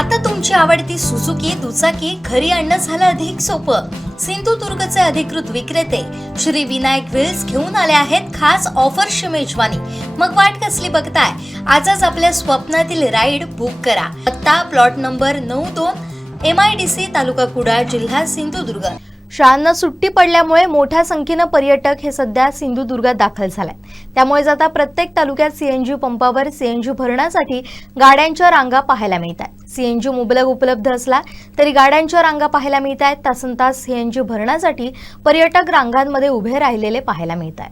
आता तुमची आवडती सुझुकी दुचाकी घरी आणणं झालं अधिक सोपं। सिंधुदुर्गचे अधिकृत विक्रेते श्री विनायक व्हील्स घेऊन आले आहेत खास ऑफरची मेजवानी। मग वाट कसली बघताय, आजच आपल्या स्वप्नातील राईड बुक करा। पत्ता प्लॉट नंबर 92 MIDC तालुका कुडाळ जिल्हा सिंधुदुर्ग। शाळांना सुट्टी पडल्यामुळे मोठ्या संख्येने पर्यटक हे सध्या सिंधुदुर्गात दाखल झाले। त्यामुळे आता प्रत्येक तालुक्यात CNG पंपावर CNG भरण्यासाठी गाड्यांच्या रांगा पाहायला मिळतात। CNG मुबलक उपलब्ध असला तरी गाड्यांच्या रांगा पाहायला मिळतात। तासनतास CNG भरण्यासाठी पर्यटक रांगांमध्ये उभे राहिलेले पाहायला मिळतात।